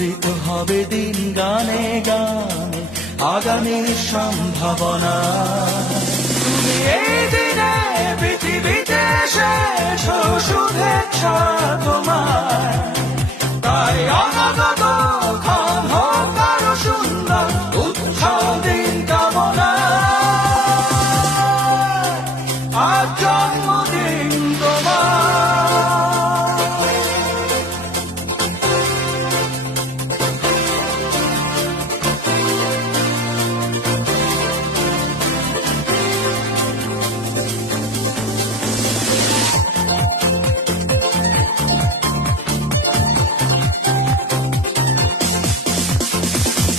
মুখরিত হবে দিন গানে গানে আগামীর সম্ভাবনা। তুমি এই দিনে পৃথিবীতে এসেছো, শুভেচ্ছা তোমার। তাই অনাগত ক্ষণ হোক আরো সুন্দর, উৎসব দিন কামনা। আজ জন্মদিন তোমার।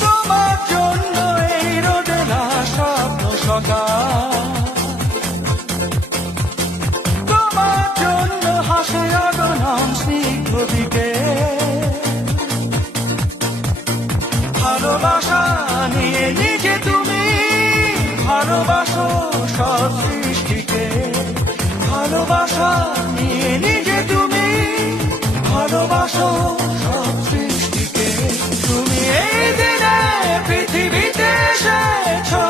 তোমার জন্য এই রোদেলা স্বপ্ন সকাল, তোমার জন্য হাসে অগণন স্নিগ্ধ বিকেল। ভালোবাসা নিয়ে নিজে তুমি ভালোবাসো সব সৃষ্টিকে, ভালোবাসা নিয়ে নিজে তুমি ভালোবাসো সব সৃষ্টিকে। তুমি এই দিনে পৃথিবীতে এসেছো।